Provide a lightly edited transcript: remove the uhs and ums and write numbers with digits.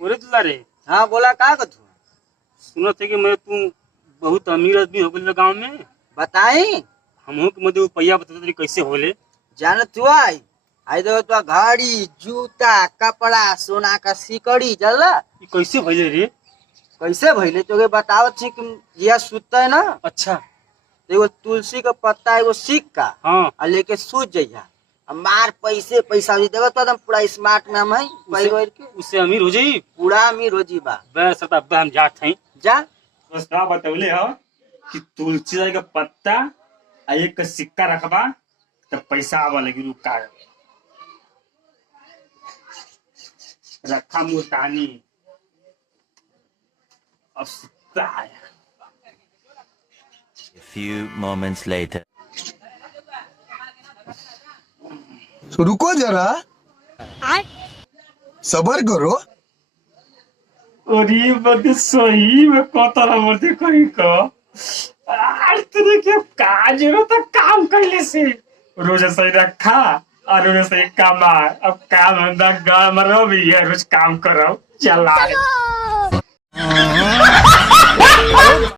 ओरे दुला रे। हाँ बोला का कथू। सुनो थे कि मैं तू बहुत अमीर आदमी हो गए गाँव में। बताई हमहू के मध्य रुपया बता तरी कैसे होले। जानत तू आई दो तो घड़ी जूता कपड़ा सोना का सिकड़ी जल्ला ये कैसे भइले रे। कैसे भइले तो बतावत छी कि यह सुतता है ना। अच्छा। एगो तुलसी का पत्ता एगो सिक्का हाँ। आ लेके सूत जइहा मार पैसे पैसा भी देगा तो एकदम पूरा स्मार्ट मैम है के उससे अमीर हो जाई। पूरा अमीर हो जी बा। बस अब हम जात हई। जा बस का बतौले हो कि तुलसी का पत्ता आ एक का सिक्का रखबा तब पैसा आवा लगी रुका रखा मुतानी अब सुता है। A few moments later. तो रुको जरा सबर करो। और ये बात सही में कता नंबर दे कहीं का आज तेरे के काज रो तो काम करले से रोज सही रखा और रोज सही कमा। अब काम धंधा गाँव में रहो भी है रोज काम करो चला।